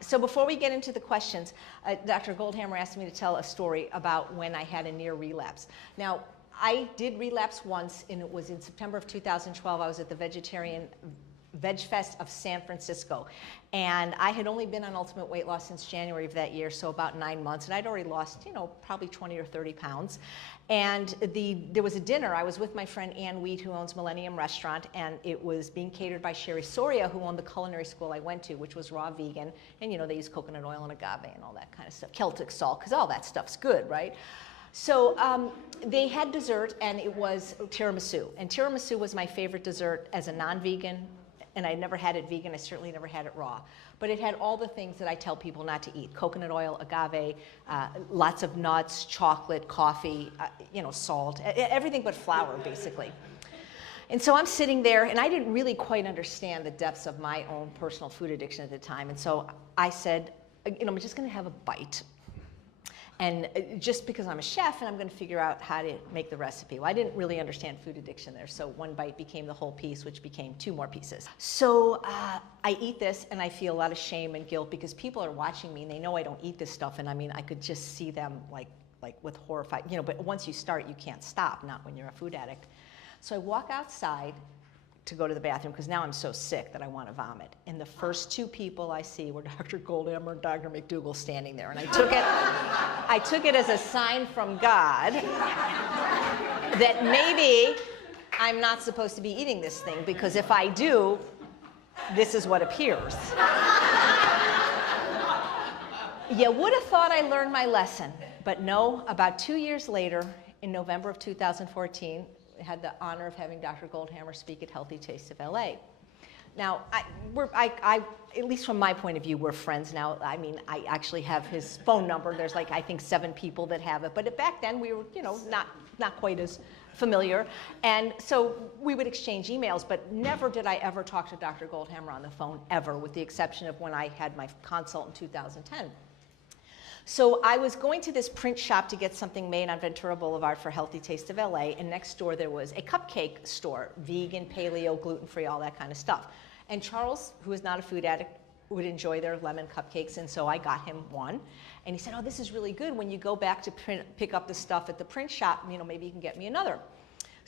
So before we get into the questions, Dr. Goldhamer asked me to tell a story about when I had a near relapse. Now, I did relapse once, and it was in September of 2012. I was at the Veg Fest of San Francisco. And I had only been on Ultimate Weight Loss since January of that year, so about 9 months. And I'd already lost, probably 20 or 30 pounds. And there was a dinner. I was with my friend Ann Wheat, who owns Millennium Restaurant, and it was being catered by Sherry Soria, who owned the culinary school I went to, which was raw vegan. And they use coconut oil and agave and all that kind of stuff. Celtic salt, because all that stuff's good, right? So they had dessert, and it was tiramisu. And tiramisu was my favorite dessert as a non-vegan. And I never had it vegan. I certainly never had it raw. But it had all the things that I tell people not to eat: coconut oil, agave, lots of nuts, chocolate, coffee, salt, everything but flour, basically. And so I'm sitting there, and I didn't really quite understand the depths of my own personal food addiction at the time. And so I said, I'm just going to have a bite. And just because I'm a chef, and I'm going to figure out how to make the recipe. Well, I didn't really understand food addiction there, so one bite became the whole piece, which became 2 more pieces. So I eat this, and I feel a lot of shame and guilt because people are watching me, and they know I don't eat this stuff. And I mean, I could just see them like with horrified, but once you start, you can't stop, not when you're a food addict. So I walk outside to go to the bathroom because now I'm so sick that I want to vomit. And the first 2 people I see were Dr. Goldhamer and Dr. McDougall standing there. And I took it as a sign from God that maybe I'm not supposed to be eating this thing, because if I do, this is what appears. You would have thought I learned my lesson, but no. About 2 years later, in November of 2014, had the honor of having Dr. Goldhamer speak at Healthy Taste of LA. Now, at least from my point of view, we're friends now. I mean, I actually have his phone number. There's I think 7 people that have it. But back then, we were, not quite as familiar. And so we would exchange emails, but never did I ever talk to Dr. Goldhamer on the phone, ever, with the exception of when I had my consult in 2010. So I was going to this print shop to get something made on Ventura Boulevard for Healthy Taste of LA, and next door there was a cupcake store, vegan, paleo, gluten-free, all that kind of stuff. And Charles, who is not a food addict, would enjoy their lemon cupcakes, and so I got him one. And he said, oh, this is really good. When you go back to pick up the stuff at the print shop, maybe you can get me another.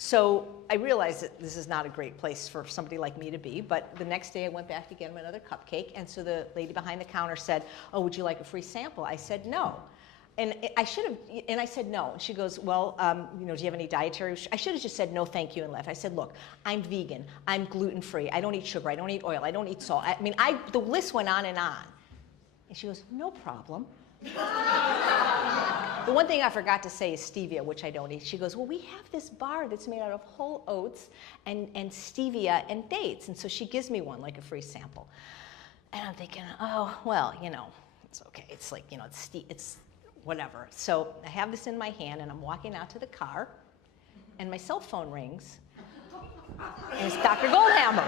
So I realized that this is not a great place for somebody like me to be, but the next day I went back to get him another cupcake, and so the lady behind the counter said, oh, would you like a free sample? I said no. And I said no. And she goes, well, do you have any dietary? I should have just said no, thank you, and left. I said, look, I'm vegan, I'm gluten-free, I don't eat sugar, I don't eat oil, I don't eat salt. The list went on. And she goes, no problem. The one thing I forgot to say is stevia, which I don't eat. She goes, well, we have this bar that's made out of whole oats and stevia and dates. And so she gives me one, like a free sample. And I'm thinking, oh, well, it's okay. It's it's whatever. So I have this in my hand, and I'm walking out to the car, and my cell phone rings, and it's Dr. Goldhamer.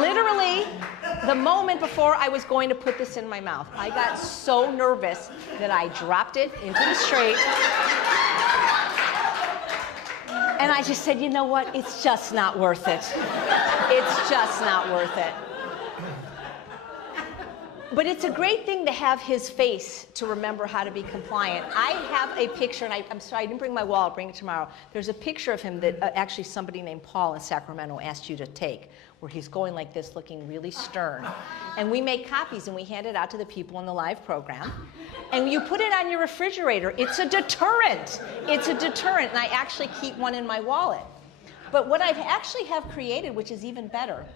Literally, the moment before I was going to put this in my mouth, I got so nervous that I dropped it into the street. And I just said, you know what? It's just not worth it. It's just not worth it. But it's a great thing to have his face to remember how to be compliant. I have a picture, and I'm sorry, I didn't bring my wallet, I'll bring it tomorrow. There's a picture of him that actually somebody named Paul in Sacramento asked you to take, where he's going like this, looking really stern. And we make copies, and we hand it out to the people in the live program. And you put it on your refrigerator. It's a deterrent. It's a deterrent, and I actually keep one in my wallet. But what I actually have created, which is even better,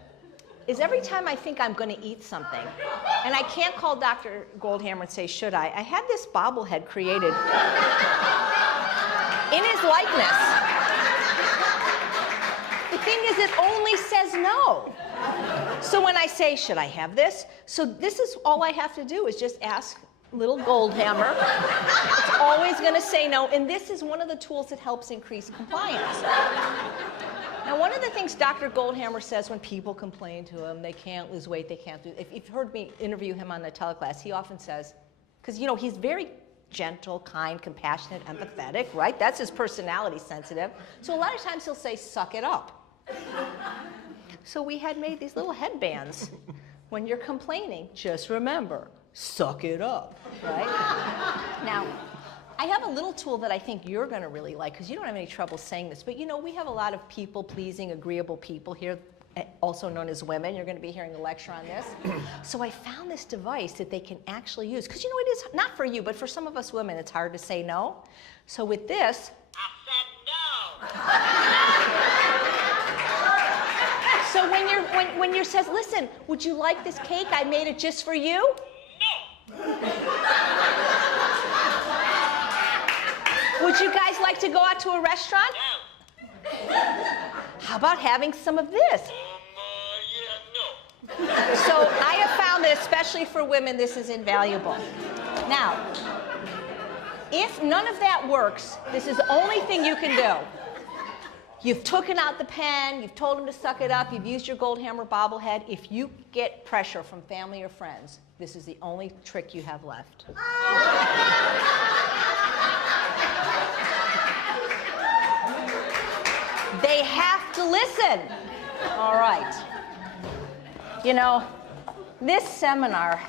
is every time I think I'm going to eat something, and I can't call Dr. Goldhamer and say, should I? I had this bobblehead created in his likeness. The thing is, it only says no. So when I say, should I have this? So this is all I have to do is just ask little Goldhamer. It's always going to say no, and this is one of the tools that helps increase compliance. Now, one of the things Dr. Goldhamer says when people complain to him, they can't lose weight, they can't do, if you've heard me interview him on the teleclass, he often says, because he's very gentle, kind, compassionate, empathetic, right? That's his personality, sensitive. So a lot of times he'll say, suck it up. So we had made these little headbands when you're complaining, just remember, suck it up, right? Now, I have a little tool that I think you're going to really like, because you don't have any trouble saying this, but you know, we have a lot of people-pleasing, agreeable people here, also known as women. You're going to be hearing a lecture on this. So I found this device that they can actually use, because you know, it is not for you, but for some of us women, it's hard to say no. So with this, I said no. So when you're says, listen, would you like this cake? I made it just for you. No. Would you guys like to go out to a restaurant? No. How about having some of this? Yeah, no. So I have found that especially for women, this is invaluable. Now, if none of that works, this is the only thing you can do. You've taken out the pen, you've told them to suck it up, you've used your Goldhamer bobblehead. If you get pressure from family or friends, this is the only trick you have left. They have to listen. All right. You know, this seminar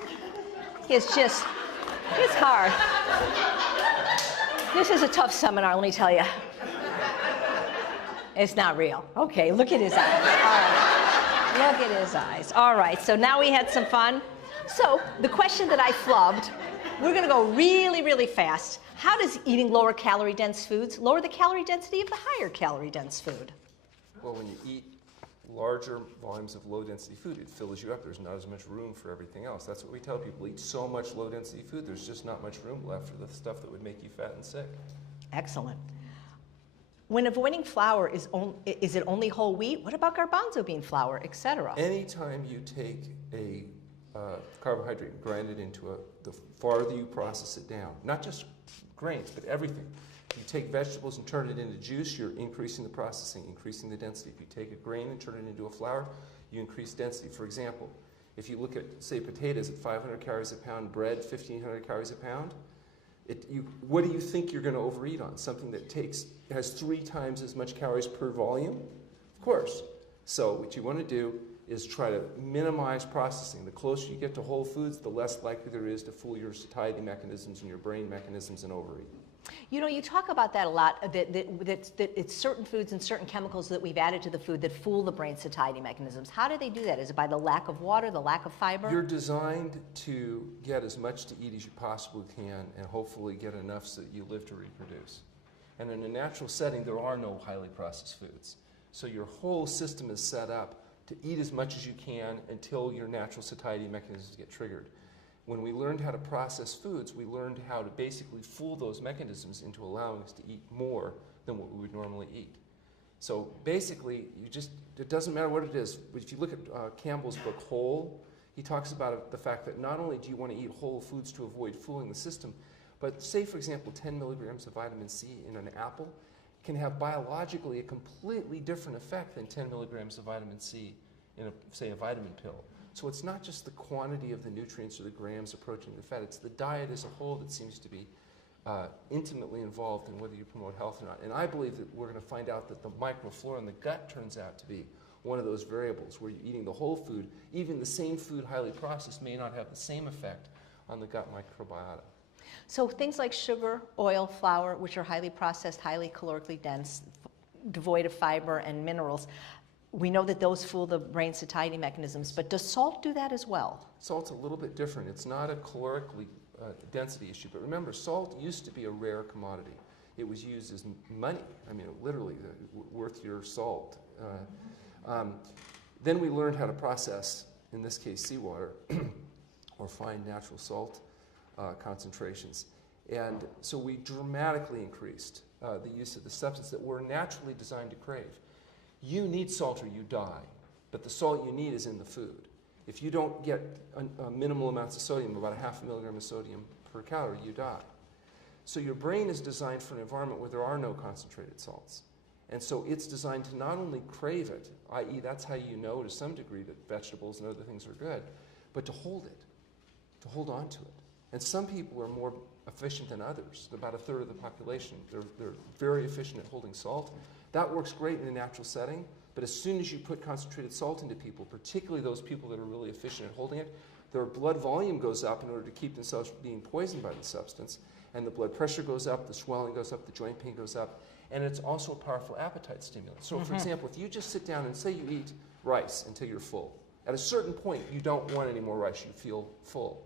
is just, it's hard. This is a tough seminar, let me tell you. It's not real. Okay, look at his eyes. All right. Look at his eyes. All right, so now we had some fun. So the question that I flubbed, we're going to go really, really fast. How does eating lower calorie dense foods lower the calorie density of the higher calorie dense food? Well, when you eat larger volumes of low density food, it fills you up. There's not as much room for everything else. That's what we tell people. Eat so much low density food, there's just not much room left for the stuff that would make you fat and sick. Excellent. When avoiding flour, is it only whole wheat? What about garbanzo bean flour, etc.? Anytime you take a carbohydrate, grind it into the farther you process it down, not just grains, but everything. If you take vegetables and turn it into juice, you're increasing the processing, increasing the density. If you take a grain and turn it into a flour, you increase density. For example, if you look at, say, potatoes at 500 calories a pound, bread 1,500 calories a pound, what do you think you're going to overeat on? Something that has 3 times as much calories per volume? Of course. So what you want to do is try to minimize processing. The closer you get to whole foods, the less likely there is to fool your satiety mechanisms and your brain mechanisms and overeat. You know, you talk about that a lot, that it's certain foods and certain chemicals that we've added to the food that fool the brain satiety mechanisms. How do they do that? Is it by the lack of water, the lack of fiber? You're designed to get as much to eat as you possibly can and hopefully get enough so that you live to reproduce. And in a natural setting, there are no highly processed foods. So your whole system is set up to eat as much as you can until your natural satiety mechanisms get triggered. When we learned how to process foods, we learned how to basically fool those mechanisms into allowing us to eat more than what we would normally eat. So basically, it doesn't matter what it is. But if you look at Campbell's book, Whole, he talks about the fact that not only do you want to eat whole foods to avoid fooling the system, but say, for example, 10 milligrams of vitamin C in an apple can have biologically a completely different effect than 10 milligrams of vitamin C in, say, a vitamin pill. So it's not just the quantity of the nutrients or the grams of protein and fat, it's the diet as a whole that seems to be intimately involved in whether you promote health or not. And I believe that we're going to find out that the microflora in the gut turns out to be one of those variables where you're eating the whole food. Even the same food highly processed may not have the same effect on the gut microbiota. So things like sugar, oil, flour, which are highly processed, highly calorically dense, devoid of fiber and minerals, we know that those fool the brain satiety mechanisms, but does salt do that as well? Salt's a little bit different. It's not a calorically density issue, but remember, salt used to be a rare commodity. It was used as money. I mean, literally, worth your salt. Then we learned how to process, in this case, seawater, or fine natural salt concentrations. And so we dramatically increased the use of the substance that we're naturally designed to crave. You need salt or you die, but the salt you need is in the food. If you don't get minimal amounts of sodium, about 0.5 milligram of sodium per calorie, you die. So your brain is designed for an environment where there are no concentrated salts. And so it's designed to not only crave it, i.e. that's how you know to some degree that vegetables and other things are good, but to hold it, to hold on to it. And some people are more efficient than others. About 1/3 of the population, they're very efficient at holding salt. That works great in a natural setting, But as soon as you put concentrated salt into people, particularly those people that are really efficient at holding it, their blood volume goes up in order to keep themselves from being poisoned by the substance, and the blood pressure goes up, the swelling goes up, the joint pain goes up, and it's also a powerful appetite stimulant. So for example, if you just sit down and say you eat rice until you're full, at a certain point you don't want any more rice, you feel full.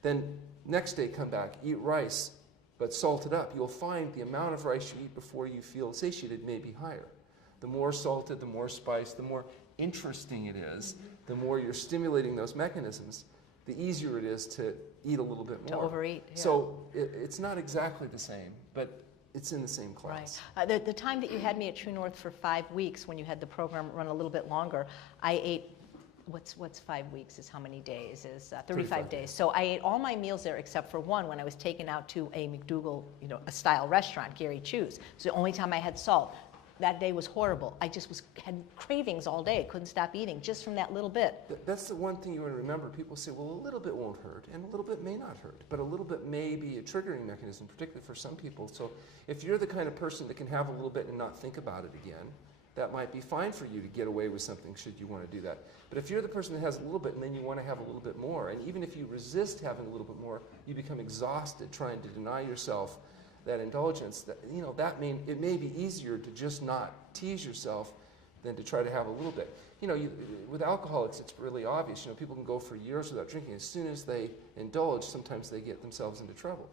Then next day come back, eat rice, but salt it up. You'll find the amount of rice you eat before you feel satiated may be higher. The more salted, the more spiced, the more interesting it is, the more you're stimulating those mechanisms, the easier it is to eat a little bit more. To overeat. Yeah. So it's not exactly the same, but it's in the same class. Right. The time that you had me at TrueNorth for 5 weeks, when you had the program run a little bit longer, I ate, what's 5 weeks is how many days? Is 35 days. So I ate all my meals there except for one when I was taken out to a McDougal, a style restaurant, Gary Chu's. It's the only time I had salt. That day was horrible. I just had cravings all day. Couldn't stop eating just from that little bit. That's the one thing you want to remember. People say, well, a little bit won't hurt, and a little bit may not hurt, but a little bit may be a triggering mechanism, particularly for some people. So if you're the kind of person that can have a little bit and not think about it again, that might be fine for you to get away with something should you want to do that. But if you're the person that has a little bit and then you want to have a little bit more, and even if you resist having a little bit more, you become exhausted trying to deny yourself that indulgence, that, it may be easier to just not tease yourself than to try to have a little bit. With alcoholics, it's really obvious. People can go for years without drinking. As soon as they indulge, sometimes they get themselves into trouble.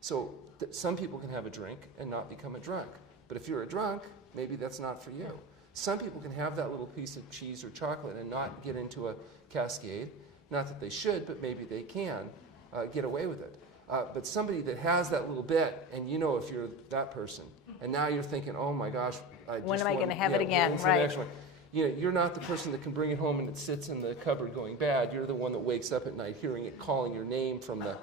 So some people can have a drink and not become a drunk. But if you're a drunk, maybe that's not for you. Some people can have that little piece of cheese or chocolate and not get into a cascade. Not that they should, but maybe they can get away with it. But somebody that has that little bit, and if you're that person, and now you're thinking, oh my gosh, when am I going to have it again? Right. You're not the person that can bring it home and it sits in the cupboard going bad. You're the one that wakes up at night hearing it calling your name from the,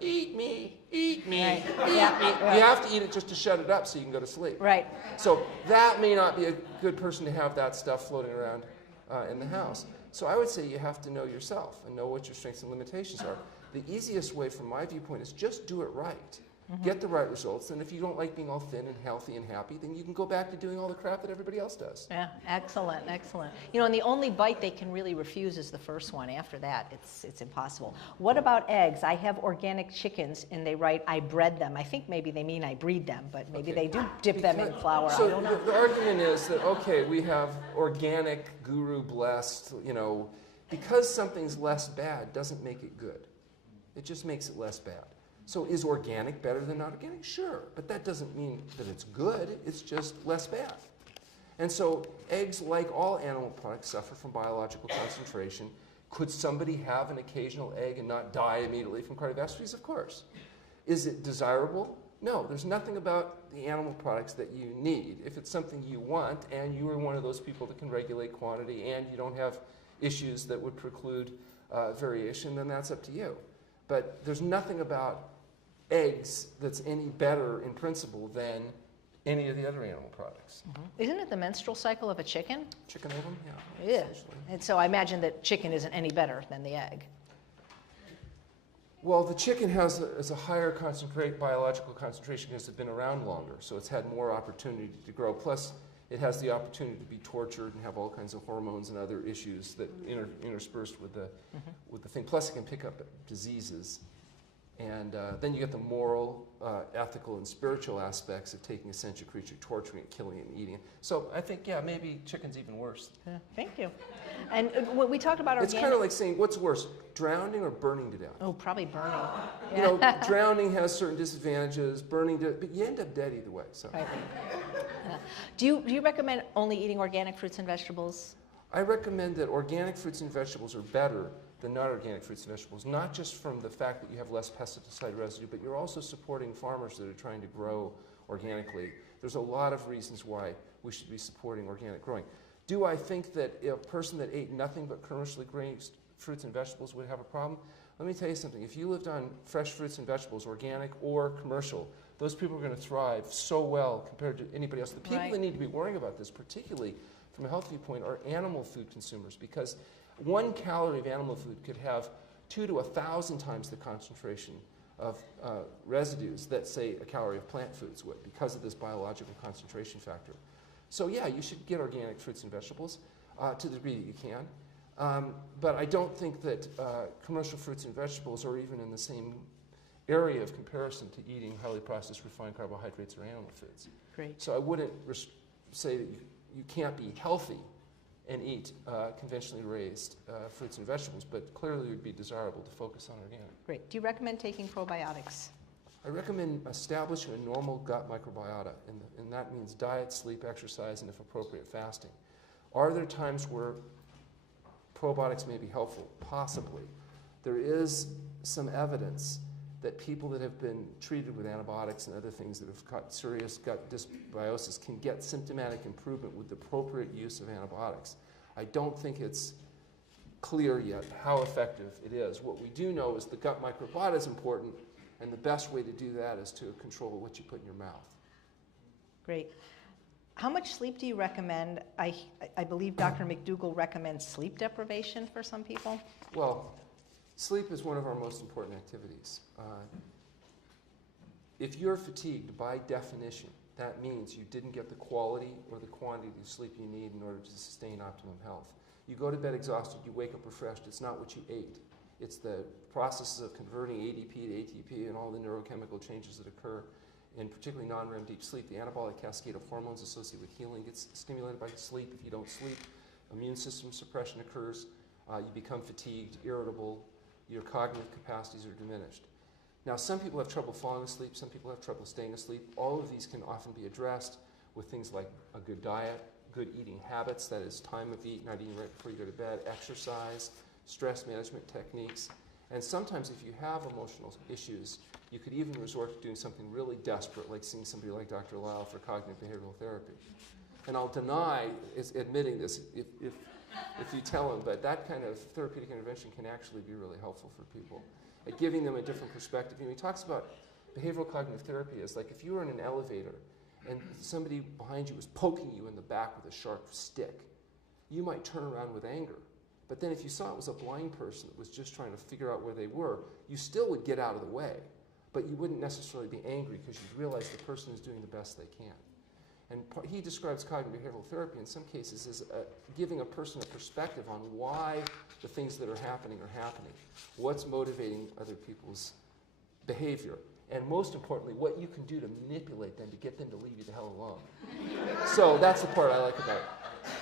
eat me, eat me, right. eat me. Right. You have to eat it just to shut it up so you can go to sleep. Right. So that may not be a good person to have that stuff floating around in the house. So I would say you have to know yourself and know what your strengths and limitations are. The easiest way from my viewpoint is just do it right. Get the right results, and if you don't like being all thin and healthy and happy, then you can go back to doing all the crap that everybody else does. Yeah, excellent, excellent. And the only bite they can really refuse is the first one. After that, it's impossible. What about eggs? I have organic chickens, and they write, I bred them. I think maybe they mean I breed them, but maybe they do dip them in flour. So I don't know. The argument is that, okay, we have organic, guru-blessed, because something's less bad doesn't make it good. It just makes it less bad. So is organic better than not organic? Sure, but that doesn't mean that it's good. It's just less bad. And so eggs, like all animal products, suffer from biological concentration. Could somebody have an occasional egg and not die immediately from cardiovascular disease? Of course. Is it desirable? No, there's nothing about the animal products that you need. If it's something you want and you are one of those people that can regulate quantity and you don't have issues that would preclude variation, then that's up to you. But there's nothing about eggs that's any better in principle than any of the other animal products. Isn't it the menstrual cycle of a chicken? Chicken ovum, yeah. Yeah. And so I imagine that chicken isn't any better than the egg. Well, the chicken has a higher biological concentration because it's been around longer, so it's had more opportunity to grow. Plus, it has the opportunity to be tortured and have all kinds of hormones and other issues that interspersed with the thing. Plus, it can pick up diseases. And then you get the moral, ethical, and spiritual aspects of taking a sentient creature, torturing it, killing it, and eating it. So I think, yeah, maybe chicken's even worse. Yeah, thank you. And when we talked about organic... It's kind of like saying, what's worse, drowning or burning to death? Oh, probably burning. Yeah. Drowning has certain disadvantages, burning to... But you end up dead either way. So. Right. Yeah. Do you recommend only eating organic fruits and vegetables? I recommend that organic fruits and vegetables are better than non-organic fruits and vegetables, not just from the fact that you have less pesticide residue, but you're also supporting farmers that are trying to grow organically. There's a lot of reasons why we should be supporting organic growing. Do I think that a person that ate nothing but commercially raised fruits and vegetables would have a problem? Let me tell you something. If you lived on fresh fruits and vegetables, organic or commercial, those people are going to thrive so well compared to anybody else. The people that need to be worrying about this, particularly from a health viewpoint, are animal food consumers, because 1 calorie of animal food could have 2 to 1,000 times the concentration of residues that, say, a calorie of plant foods would, because of this biological concentration factor. So yeah, you should get organic fruits and vegetables to the degree that you can. But I don't think that commercial fruits and vegetables are even in the same area of comparison to eating highly processed refined carbohydrates or animal foods. Great. So I wouldn't say that you can't be healthy and eat conventionally raised fruits and vegetables, but clearly it would be desirable to focus on organic. Great. Do you recommend taking probiotics? I recommend establishing a normal gut microbiota, and that means diet, sleep, exercise, and if appropriate, fasting. Are there times where probiotics may be helpful? Possibly. There is some evidence that people that have been treated with antibiotics and other things that have got serious gut dysbiosis can get symptomatic improvement with the appropriate use of antibiotics. I don't think it's clear yet how effective it is. What we do know is the gut microbiota is important, and the best way to do that is to control what you put in your mouth. Great. How much sleep do you recommend? I believe Dr. McDougall recommends sleep deprivation for some people. Well, sleep is one of our most important activities. If you're fatigued, by definition, that means you didn't get the quality or the quantity of sleep you need in order to sustain optimum health. You go to bed exhausted, you wake up refreshed. It's not what you ate. It's the processes of converting ADP to ATP and all the neurochemical changes that occur in particularly non-REM deep sleep. The anabolic cascade of hormones associated with healing gets stimulated by sleep. If you don't sleep, immune system suppression occurs. You become fatigued, irritable. Your cognitive capacities are diminished. Now, some people have trouble falling asleep. Some people have trouble staying asleep. All of these can often be addressed with things like a good diet, good eating habits, that is time of eat, not eating right before you go to bed, exercise, stress management techniques. And sometimes if you have emotional issues, you could even resort to doing something really desperate, like seeing somebody like Dr. Lyle for cognitive behavioral therapy. And I'll deny admitting this if you tell them, but that kind of therapeutic intervention can actually be really helpful for people at giving them a different perspective. You know, he talks about behavioral cognitive therapy as like if you were in an elevator and somebody behind you was poking you in the back with a sharp stick, you might turn around with anger. But then if you saw it was a blind person that was just trying to figure out where they were, you still would get out of the way, but you wouldn't necessarily be angry because you'd realize the person is doing the best they can. And he describes cognitive behavioral therapy in some cases as giving a person a perspective on why the things that are happening, what's motivating other people's behavior, and most importantly, what you can do to manipulate them to get them to leave you the hell alone. So that's the part I like about it.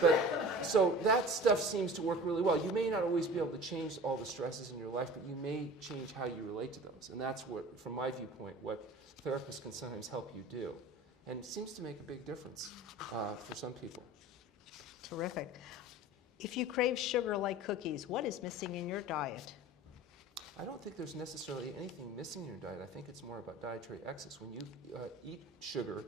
But so that stuff seems to work really well. You may not always be able to change all the stresses in your life, but you may change how you relate to those. And that's what, from my viewpoint, what therapists can sometimes help you do. And it seems to make a big difference for some people. Terrific. If you crave sugar like cookies, what is missing in your diet? I don't think there's necessarily anything missing in your diet. I think it's more about dietary excess. When you eat sugar,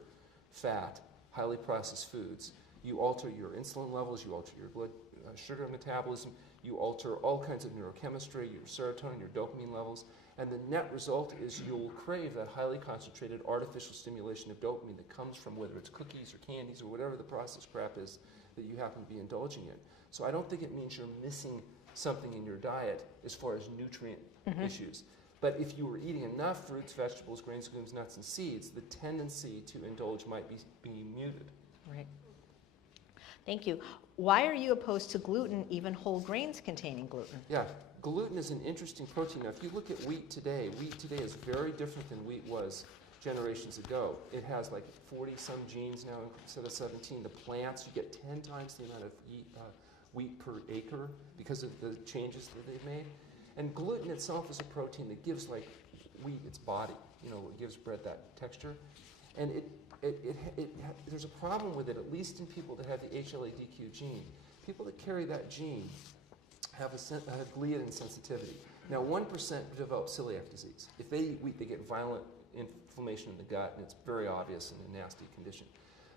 fat, highly processed foods, you alter your insulin levels, you alter your blood sugar metabolism, you alter all kinds of neurochemistry, your serotonin, your dopamine levels, and the net result is you'll crave that highly concentrated artificial stimulation of dopamine that comes from whether it's cookies or candies or whatever the processed crap is that you happen to be indulging in. So I don't think it means you're missing something in your diet as far as nutrient issues. But if you were eating enough fruits, vegetables, grains, legumes, nuts, and seeds, the tendency to indulge might be muted. Right. Thank you. Why are you opposed to gluten, even whole grains containing gluten? Yeah, gluten is an interesting protein. Now, if you look at wheat today is very different than wheat was generations ago. It has like 40-some genes now instead of 17. The plants, you get 10 times the amount of wheat per acre because of the changes that they've made. And gluten itself is a protein that gives like wheat its body. You know, it gives bread that texture. And there's a problem with it, at least in people that have the HLA-DQ gene. People that carry that gene have a gliadin sensitivity. Now, 1% develop celiac disease. If they eat wheat, they get violent inflammation in the gut, and it's very obvious and a nasty condition.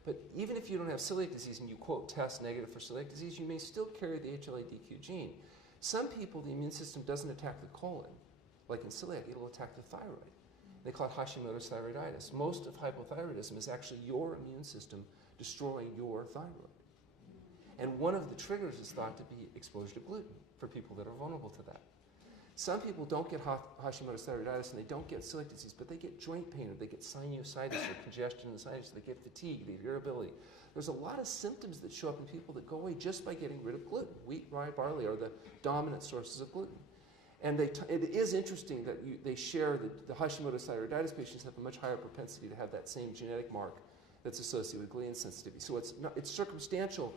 But even if you don't have celiac disease and you, quote, test negative for celiac disease, you may still carry the HLA-DQ gene. Some people, the immune system doesn't attack the colon. Like in celiac, it'll attack the thyroid. They call it Hashimoto's thyroiditis. Most of hypothyroidism is actually your immune system destroying your thyroid. And one of the triggers is thought to be exposure to gluten for people that are vulnerable to that. Some people don't get Hashimoto's thyroiditis and they don't get celiac disease, but they get joint pain or they get sinusitis or congestion in the sinus, they get fatigue, they get irritability. There's a lot of symptoms that show up in people that go away just by getting rid of gluten. Wheat, rye, barley are the dominant sources of gluten. And it is interesting that they share that the Hashimoto's thyroiditis patients have a much higher propensity to have that same genetic mark that's associated with gluten sensitivity. So it's circumstantial,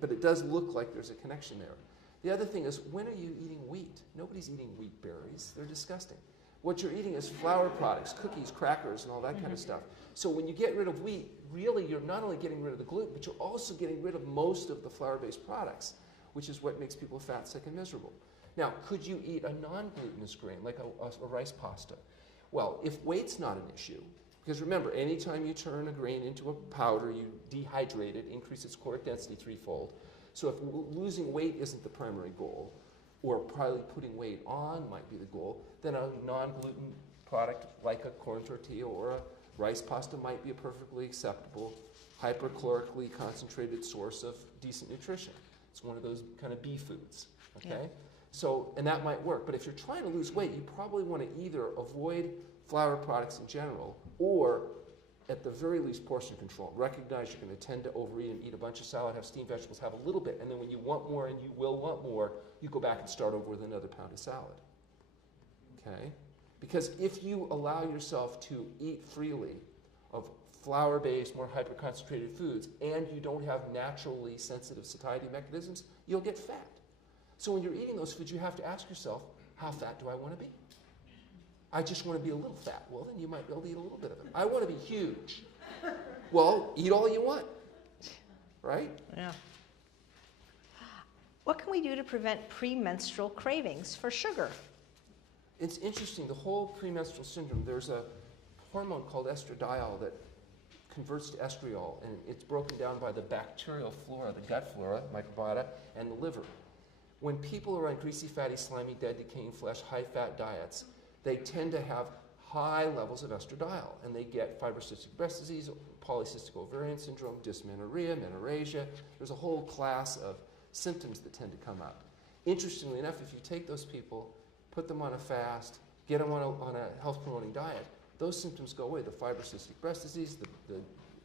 but it does look like there's a connection there. The other thing is, when are you eating wheat? Nobody's eating wheat berries. They're disgusting. What you're eating is flour products, cookies, crackers, and all that kind of stuff. So when you get rid of wheat, really you're not only getting rid of the gluten, but you're also getting rid of most of the flour-based products, which is what makes people fat, sick, and miserable. Now, could you eat a non-glutinous grain, like a rice pasta? Well, if weight's not an issue, because remember, anytime you turn a grain into a powder, you dehydrate it, increase its caloric density threefold. So if losing weight isn't the primary goal, or probably putting weight on might be the goal, then a non-gluten product like a corn tortilla or a rice pasta might be a perfectly acceptable, hypercalorically concentrated source of decent nutrition. It's one of those kind of B foods, okay? Yeah. So, and that might work. But if you're trying to lose weight, you probably want to either avoid flour products in general, or at the very least portion control. Recognize you're going to tend to overeat and eat a bunch of salad, have steamed vegetables, have a little bit, and then when you want more, and you will want more, you go back and start over with another pound of salad. Okay? Because if you allow yourself to eat freely of flour-based, more hyper-concentrated foods, and you don't have naturally sensitive satiety mechanisms, you'll get fat. So when you're eating those foods, you have to ask yourself, how fat do I want to be? I just want to be a little fat. Well, then you might be able to eat a little bit of it. I want to be huge. Well, eat all you want, right? Yeah. What can we do to prevent premenstrual cravings for sugar? It's interesting, the whole premenstrual syndrome, there's a hormone called estradiol that converts to estriol, and it's broken down by the bacterial flora, the gut flora, microbiota, and the liver. When people are on greasy, fatty, slimy, dead, decaying flesh, high-fat diets, they tend to have high levels of estradiol, and they get fibrocystic breast disease, polycystic ovarian syndrome, dysmenorrhea, menorrhagia. There's a whole class of symptoms that tend to come up. Interestingly enough, if you take those people, put them on a fast, get them on a health-promoting diet, those symptoms go away. The fibrocystic breast disease, the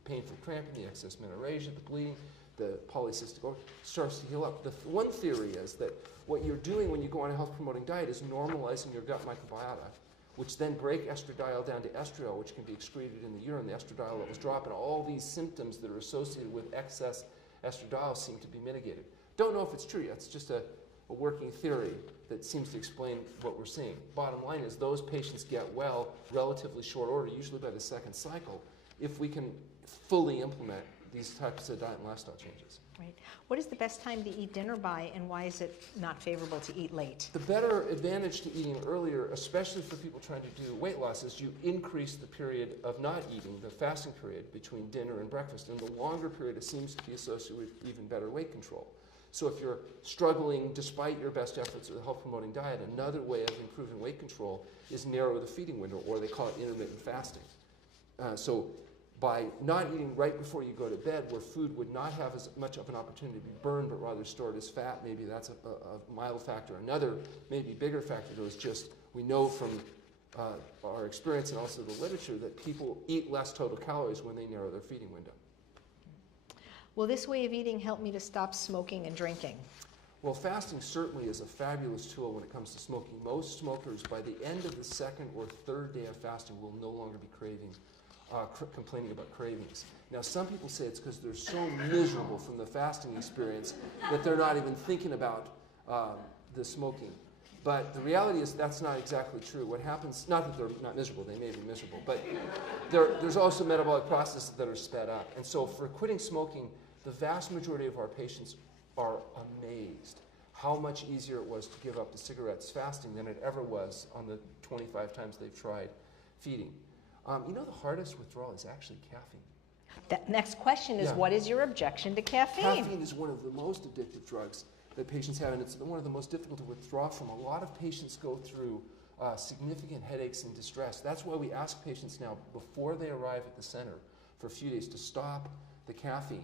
painful cramping, the excess menorrhagia, the bleeding, the polycystic ovarian starts to heal up. The one theory is that what you're doing when you go on a health-promoting diet is normalizing your gut microbiota, which then break estradiol down to estriol, which can be excreted in the urine. The estradiol levels drop, and all these symptoms that are associated with excess estradiol seem to be mitigated. Don't know if it's true yet. It's just a working theory that seems to explain what we're seeing. Bottom line is those patients get well relatively short order, usually by the second cycle, if we can fully implement these types of diet and lifestyle changes. Right. What is the best time to eat dinner by, and why is it not favorable to eat late? The better advantage to eating earlier, especially for people trying to do weight loss, is you increase the period of not eating, the fasting period between dinner and breakfast. And the longer period, it seems to be associated with even better weight control. So if you're struggling despite your best efforts with a health-promoting diet, another way of improving weight control is narrow the feeding window, or they call it intermittent fasting. So by not eating right before you go to bed, where food would not have as much of an opportunity to be burned but rather stored as fat, maybe that's a mild factor. Another, maybe bigger factor, though, is just we know from our experience and also the literature that people eat less total calories when they narrow their feeding window. Will this way of eating help me to stop smoking and drinking? Well, fasting certainly is a fabulous tool when it comes to smoking. Most smokers, by the end of the second or third day of fasting, will no longer be complaining about cravings. Now, some people say it's because they're so miserable from the fasting experience that they're not even thinking about the smoking. But the reality is that's not exactly true. What happens, not that they're not miserable, they may be miserable, but there's also metabolic processes that are sped up. And so for quitting smoking, the vast majority of our patients are amazed how much easier it was to give up the cigarettes fasting than it ever was on the 25 times they've tried feeding. You know, the hardest withdrawal is actually caffeine. That next question is, what is your objection to caffeine? Caffeine is one of the most addictive drugs that patients have, and it's one of the most difficult to withdraw from. A lot of patients go through significant headaches and distress. That's why we ask patients now, before they arrive at the center for a few days, to stop the caffeine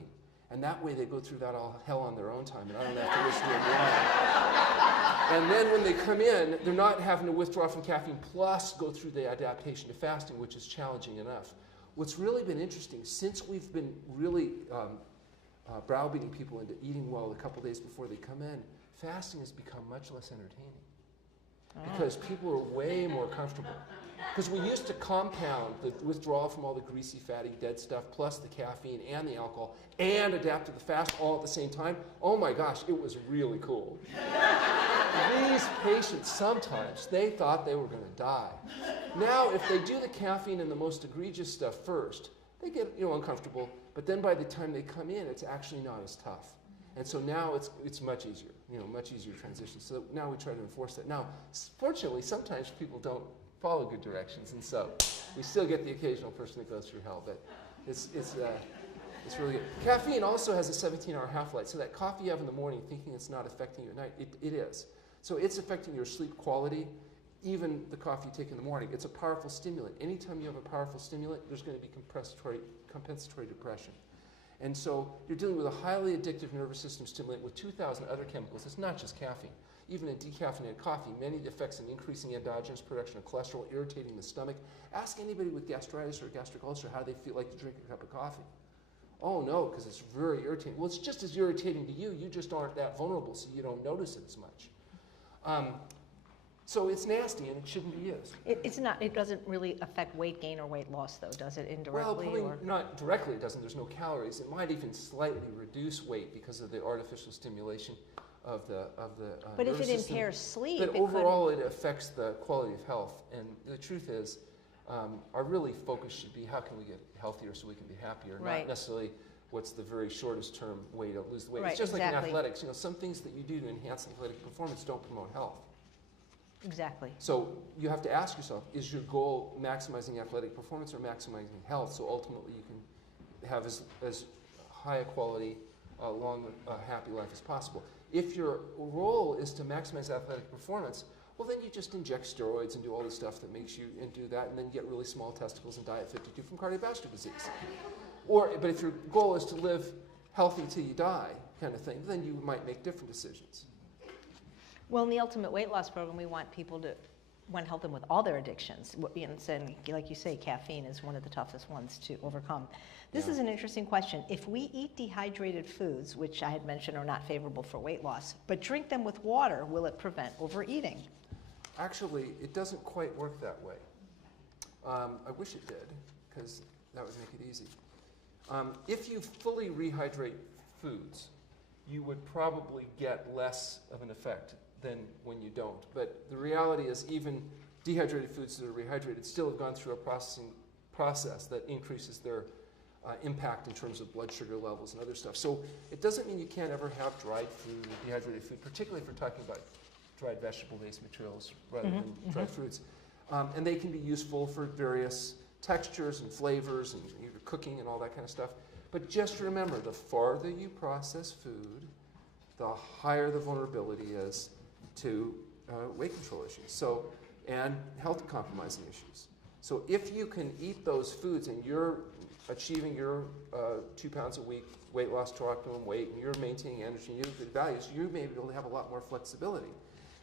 And that way they go through that all hell on their own time, and I don't have to listen to them whine. And then when they come in, they're not having to withdraw from caffeine plus go through the adaptation to fasting, which is challenging enough. What's really been interesting, since we've been really browbeating people into eating well a couple days before they come in, fasting has become much less entertaining. Because people are way more comfortable. Because we used to compound the withdrawal from all the greasy, fatty, dead stuff, plus the caffeine and the alcohol, and adapt to the fast all at the same time. Oh my gosh, it was really cool. These patients, sometimes, they thought they were going to die. Now, if they do the caffeine and the most egregious stuff first, they get uncomfortable, but then by the time they come in, it's actually not as tough. And so now it's much easier, much easier transition. So now we try to enforce that. Now, fortunately, sometimes people don't follow good directions, and so we still get the occasional person that goes through hell, but it's really good. Caffeine also has a 17-hour half-life, so that coffee you have in the morning thinking it's not affecting you at night, it is. So it's affecting your sleep quality, even the coffee you take in the morning. It's a powerful stimulant. Anytime you have a powerful stimulant, there's going to be compensatory depression. And so you're dealing with a highly addictive nervous system stimulant with 2,000 other chemicals. It's not just caffeine. Even in decaffeinated coffee, many effects in increasing endogenous production of cholesterol, irritating the stomach. Ask anybody with gastritis or gastric ulcer how they feel like to drink a cup of coffee. Oh no, because it's very irritating. Well, it's just as irritating to you. You just aren't that vulnerable, so you don't notice it as much. So it's nasty and it shouldn't be used. It's not. It doesn't really affect weight gain or weight loss, though, does it? Indirectly, well, probably or not directly. It doesn't. There's no calories. It might even slightly reduce weight because of the artificial stimulation of the. But if it system. impairs sleep, but overall, it affects the quality of health. And the truth is, our really focus should be how can we get healthier so we can be happier, right. Not necessarily what's the very shortest term way to lose the weight. Right, It's just exactly. like in athletics. Some things that you do to enhance athletic performance don't promote health. Exactly. So you have to ask yourself, is your goal maximizing athletic performance or maximizing health? So ultimately you can have as high a quality, long, happy life as possible. If your role is to maximize athletic performance, well then you just inject steroids and do all the stuff that makes you, and do that, and then get really small testicles and die at 52 from cardiovascular disease. But if your goal is to live healthy till you die, kind of thing, then you might make different decisions. Well, in the Ultimate Weight Loss Program, we want people to help them with all their addictions. And like you say, caffeine is one of the toughest ones to overcome. This is an interesting question. If we eat dehydrated foods, which I had mentioned are not favorable for weight loss, but drink them with water, will it prevent overeating? Actually, it doesn't quite work that way. I wish it did, because that would make it easy. If you fully rehydrate foods, you would probably get less of an effect than when you don't. But the reality is even dehydrated foods that are rehydrated still have gone through a process that increases their impact in terms of blood sugar levels and other stuff. So it doesn't mean you can't ever have dried food, dehydrated food, particularly if we're talking about dried vegetable-based materials rather than dried fruits. And they can be useful for various textures and flavors and cooking and all that kind of stuff. But just remember, the farther you process food, the higher the vulnerability is to weight control issues and health compromising issues. So if you can eat those foods and you're achieving your 2 pounds a week weight loss to optimum weight and you're maintaining energy and you have good values, you may be able to have a lot more flexibility.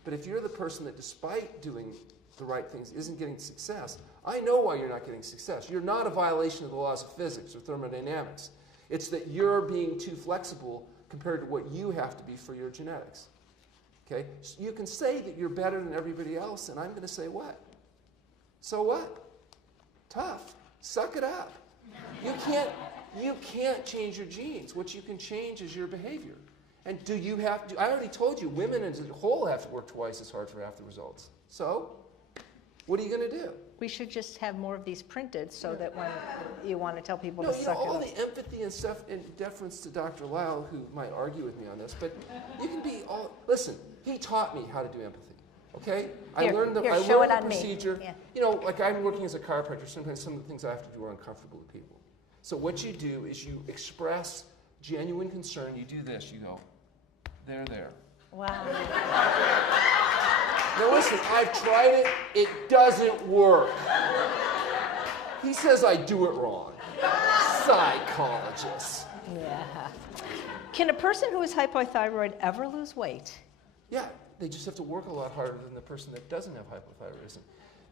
But if you're the person that despite doing the right things isn't getting success, I know why you're not getting success. You're not a violation of the laws of physics or thermodynamics. It's that you're being too flexible compared to what you have to be for your genetics. Okay? So you can say that you're better than everybody else, and I'm going to say what? So what? Tough. Suck it up. You can't change your genes. What you can change is your behavior. And do you have to, I already told you, women as a whole have to work twice as hard for half the results. So, what are you going to do? We should just have more of these printed so that when you want to tell people to suck it all up. the empathy and stuff in deference to Dr. Lyle, who might argue with me on this, but you can be all, listen, he taught me how to do empathy, okay? I learned the procedure. Yeah. Like I'm working as a chiropractor, sometimes some of the things I have to do are uncomfortable to people. So what you do is you express genuine concern, you do this, you go, there. Wow. Now listen, I've tried it, it doesn't work. He says I do it wrong. Psychologist. Yeah. Can a person who is hypothyroid ever lose weight? Yeah, they just have to work a lot harder than the person that doesn't have hypothyroidism.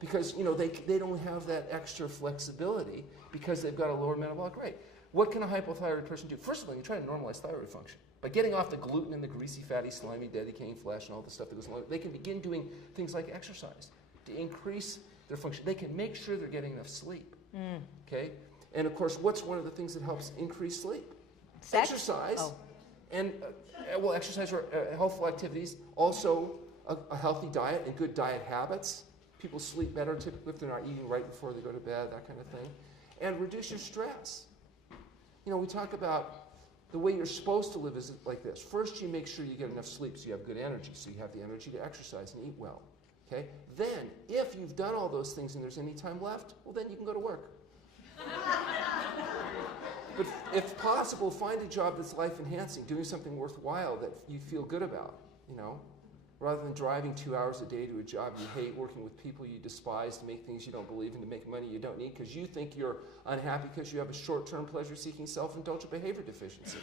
Because, you know, they don't have that extra flexibility because they've got a lower metabolic rate. What can a hypothyroid person do? First of all, you try to normalize thyroid function. By getting off the gluten and the greasy, fatty, slimy, decaying flesh and all the stuff that goes along, they can begin doing things like exercise to increase their function. They can make sure they're getting enough sleep. Okay? And of course, what's one of the things that helps increase sleep? Sex? Exercise. Oh. And, well, exercise or healthful activities. Also, a healthy diet and good diet habits. People sleep better typically if they're not eating right before they go to bed, that kind of thing. And reduce your stress. You know, we talk about the way you're supposed to live is like this. First, you make sure you get enough sleep so you have good energy, so you have the energy to exercise and eat well. Okay? Then, if you've done all those things and there's any time left, well, then you can go to work. But if possible, find a job that's life-enhancing, doing something worthwhile that you feel good about, you know, rather than driving 2 hours a day to a job you hate, working with people you despise to make things you don't believe in, to make money you don't need because you think you're unhappy because you have a short-term pleasure-seeking self-indulgent behavior deficiency.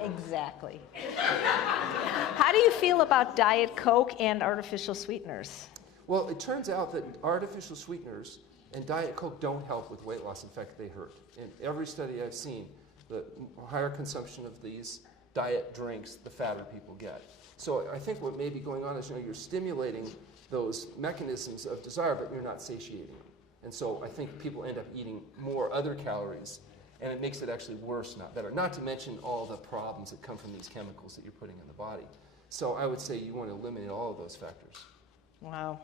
Exactly. How do you feel about Diet Coke and artificial sweeteners? Well, it turns out that artificial sweeteners and Diet Coke don't help with weight loss. In fact, they hurt. In every study I've seen, the higher consumption of these diet drinks, the fatter people get. So I think what may be going on is, you know, you're stimulating those mechanisms of desire, but you're not satiating them. And so I think people end up eating more other calories, and it makes it actually worse, not better. Not to mention all the problems that come from these chemicals that you're putting in the body. So I would say you want to eliminate all of those factors. Wow.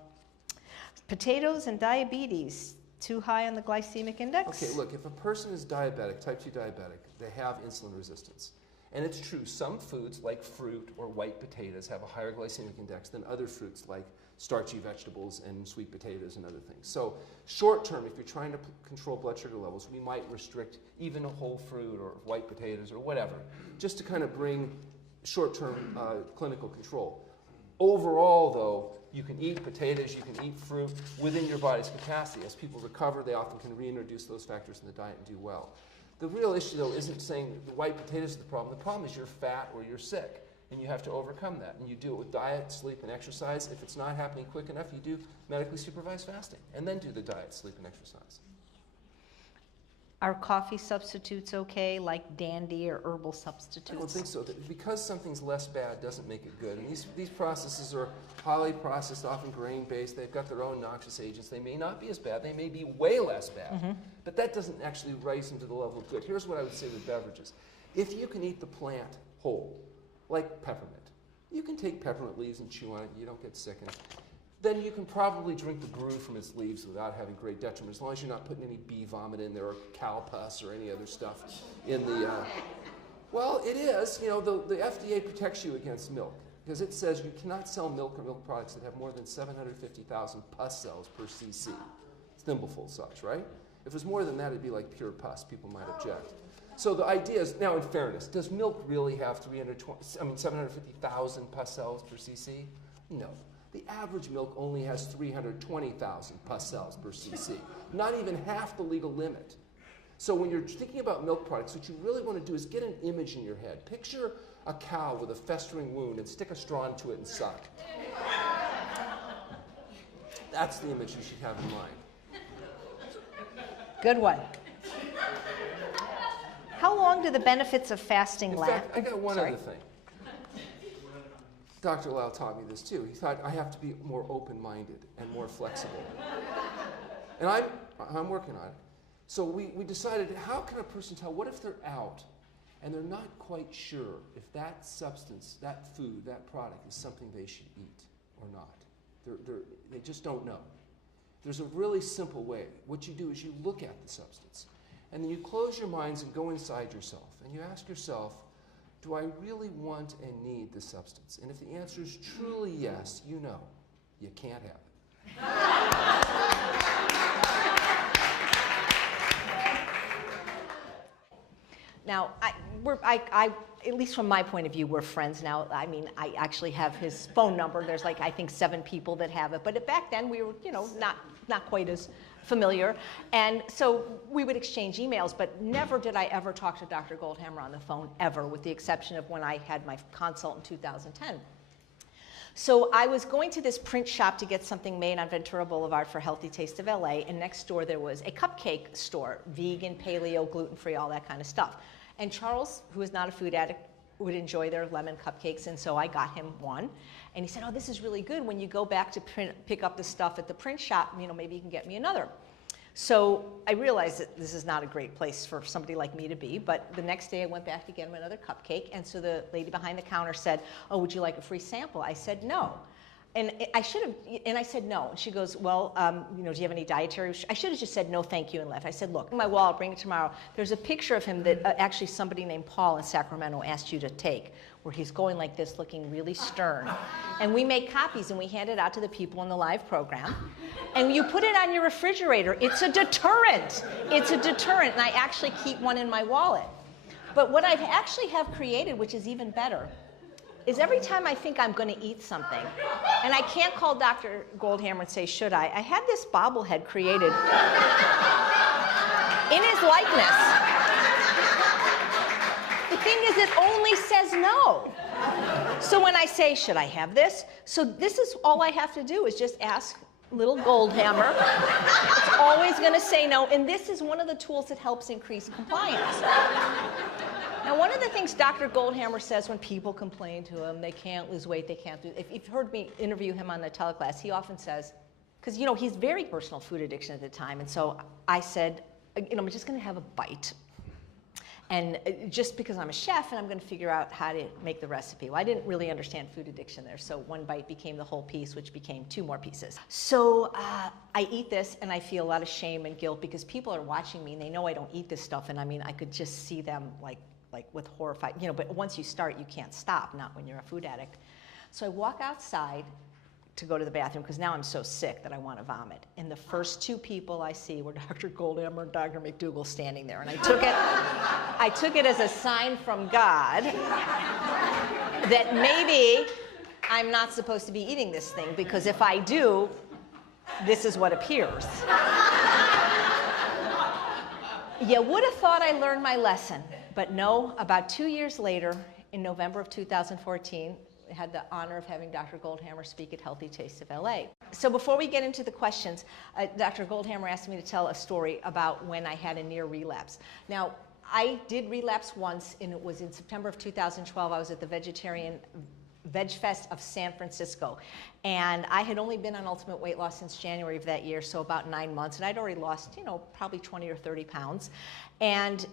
Potatoes and diabetes, too high on the glycemic index? Okay, look, if a person is diabetic, type 2 diabetic, they have insulin resistance. And it's true, some foods like fruit or white potatoes have a higher glycemic index than other fruits like starchy vegetables and sweet potatoes and other things. So short term, if you're trying to control blood sugar levels, we might restrict even a whole fruit or white potatoes or whatever, just to kind of bring short-term clinical control. Overall, though, you can eat potatoes, you can eat fruit within your body's capacity. As people recover, they often can reintroduce those factors in the diet and do well. The real issue, though, isn't saying the white potatoes are the problem. The problem is you're fat or you're sick, and you have to overcome that. And you do it with diet, sleep, and exercise. If it's not happening quick enough, you do medically supervised fasting, and then do the diet, sleep, and exercise. Are coffee substitutes okay, like dandy or herbal substitutes? I don't think so. Because something's less bad doesn't make it good. And these processes are highly processed, often grain-based. They've got their own noxious agents. They may not be as bad. They may be way less bad. But that doesn't actually raise them to the level of good. Here's what I would say with beverages. If you can eat the plant whole, like peppermint, you can take peppermint leaves and chew on it. You don't get sick. Then you can probably drink the brew from its leaves without having great detriment, as long as you're not putting any bee vomit in there or cow pus or any other stuff in the... Well, it is. You know, the FDA protects you against milk because it says you cannot sell milk or milk products that have more than 750,000 pus cells per cc. Thimbleful such, right? If it was more than that, it'd be like pure pus. People might object. So the idea is, now in fairness, does milk really have 750,000 pus cells per cc? No. The average milk only has 320,000 pus cells per cc, not even half the legal limit. So when you're thinking about milk products, what you really want to do is get an image in your head. Picture a cow with a festering wound and stick a straw into it and suck. That's the image you should have in mind. Good one. How long do the benefits of fasting last? In fact, I got one other thing. Dr. Lau taught me this too. He thought I have to be more open-minded and more flexible. And I'm working on it. So we decided, how can a person tell, what if they're out and they're not quite sure if that substance, that food, that product is something they should eat or not? They just don't know. There's a really simple way. What you do is you look at the substance, and then you close your minds and go inside yourself, and you ask yourself, do I really want and need the substance? And if the answer is truly yes, you know you can't have it. Now, at least from my point of view, we're friends now. I mean, I actually have his phone number. There's like, I think, 7 people that have it. But back then, we were, you know, not quite as familiar. And so we would exchange emails, but never did I ever talk to Dr. Goldhamer on the phone, ever, with the exception of when I had my consult in 2010. So I was going to this print shop to get something made on Ventura Boulevard for Healthy Taste of LA, and next door there was a cupcake store, vegan, paleo, gluten-free, all that kind of stuff. And Charles, who is not a food addict, would enjoy their lemon cupcakes, and so I got him one. And he said, oh, this is really good. When you go back to pick up the stuff at the print shop, maybe you can get me another. So I realized that this is not a great place for somebody like me to be, but the next day I went back to get him another cupcake, and so the lady behind the counter said, oh, would you like a free sample? I said no. And I said no. And she goes, well, do you have any dietary? I should have just said no, thank you, and left. I said, look, my wall, I'll bring it tomorrow. There's a picture of him that actually somebody named Paul in Sacramento asked you to take, where he's going like this, looking really stern. And we make copies and we hand it out to the people in the live program. And you put it on your refrigerator. It's a deterrent. It's a deterrent. And I actually keep one in my wallet. But what I actually have created, which is even better, is every time I think I'm going to eat something, and I can't call Dr. Goldhamer and say, should I had this bobblehead created in his likeness. The thing is, it only says no. So when I say, should I have this? So this is all I have to do is just ask little Goldhamer. It's always going to say no, and this is one of the tools that helps increase compliance. Now, one of the things Dr. Goldhamer says when people complain to him, they can't lose weight, they can't do, if you've heard me interview him on the teleclass, he often says, because, he's very personal food addiction at the time, and so I said, I'm just going to have a bite. And just because I'm a chef and I'm going to figure out how to make the recipe. Well, I didn't really understand food addiction there, so one bite became the whole piece, which became 2 more pieces. So I eat this and I feel a lot of shame and guilt because people are watching me and they know I don't eat this stuff, and I could just see them like with horrified, but once you start, you can't stop, not when you're a food addict. So I walk outside to go to the bathroom because now I'm so sick that I want to vomit. And the first 2 people I see were Dr. Goldhamer and Dr. McDougall standing there. And I took it as a sign from God that maybe I'm not supposed to be eating this thing, because if I do, this is what appears. You would have thought I learned my lesson, but no, about 2 years later, in November of 2014, I had the honor of having Dr. Goldhamer speak at Healthy Taste of LA. So before we get into the questions, Dr. Goldhamer asked me to tell a story about when I had a near relapse. Now, I did relapse once, and it was in September of 2012. I was at the Veg Fest of San Francisco. And I had only been on Ultimate Weight Loss since January of that year, so about 9 months. And I'd already lost, probably 20 or 30 pounds. And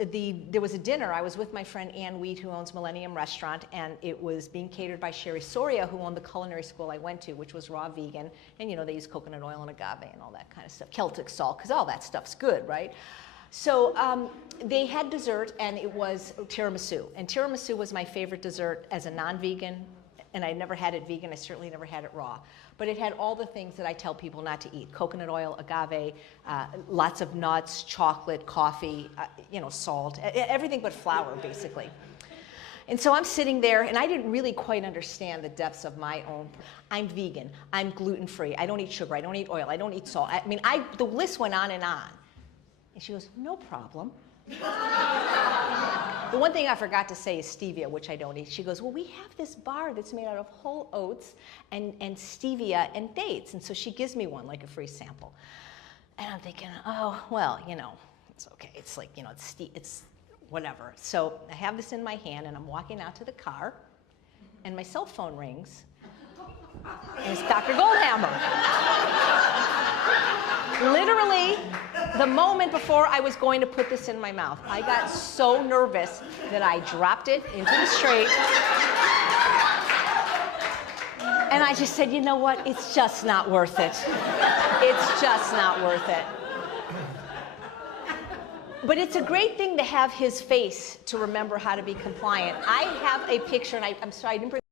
there was a dinner. I was with my friend Ann Wheat, who owns Millennium Restaurant, and it was being catered by Sherry Soria, who owned the culinary school I went to, which was raw vegan. And they use coconut oil and agave and all that kind of stuff. Celtic salt, because all that stuff's good, right? So they had dessert, and it was tiramisu. And tiramisu was my favorite dessert as a non-vegan. And I never had it vegan. I certainly never had it raw. But it had all the things that I tell people not to eat: coconut oil, agave, lots of nuts, chocolate, coffee, salt, everything but flour, basically. And so I'm sitting there, and I didn't really quite understand the depths of my own. I'm vegan. I'm gluten-free. I don't eat sugar. I don't eat oil. I don't eat salt. The list went on. And she goes, no problem. The one thing I forgot to say is stevia, which I don't eat. She goes, well, we have this bar that's made out of whole oats and stevia and dates. And so she gives me one, like a free sample. And I'm thinking, oh, well, it's okay. It's like, it's whatever. So I have this in my hand, and I'm walking out to the car, and my cell phone rings, and it's Dr. Goldhamer. Literally, the moment before I was going to put this in my mouth, I got so nervous that I dropped it into the street. And I just said, you know what? It's just not worth it. It's just not worth it. But it's a great thing to have his face to remember how to be compliant. I have a picture, and I'm sorry, I didn't bring